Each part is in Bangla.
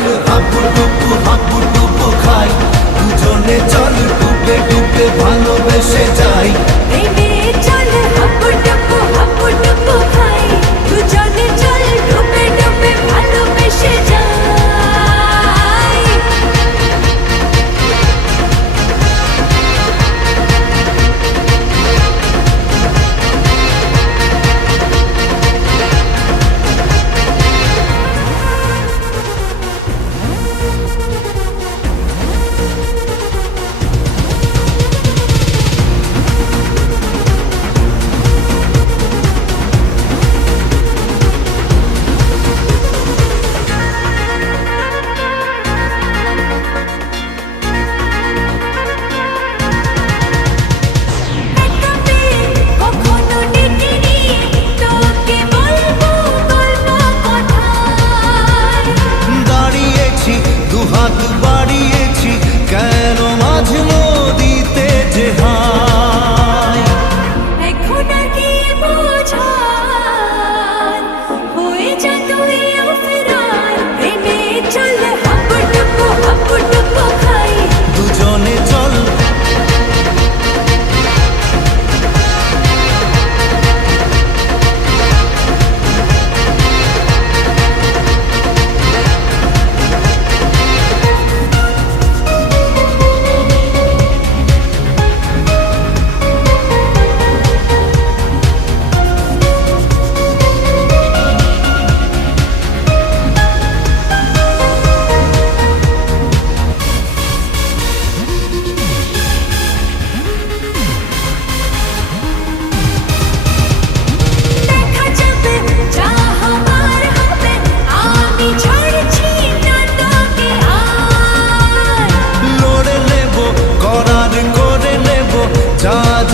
চল হাবুডুবু খাই, দুজনে চল ডুবে ডুবে ভালোবেসে যাই। প্রেমে চল হাবুডুবু খাই, দুজনে চল ডুবে ডুবে ভালোবেসে যাই। হাত বাড়িয়েছি কেন মাঝ নদীতে যে হায়, এখন আর কি বোঝার হয়ে যা তুই ফেরার। প্রেমে চল হাবুডুবু খাই, দুজনে চল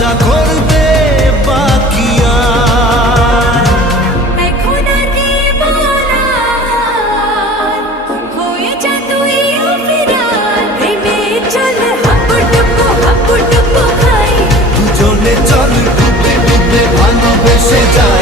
যা করতে বাকি আর। এখন আর কি বলার হয়ে যা তুই ফেরার। প্রেমে চল হাবুডুবু খাই, দুজনে চল ডুবে ডুবে ভালোবেসে যাই।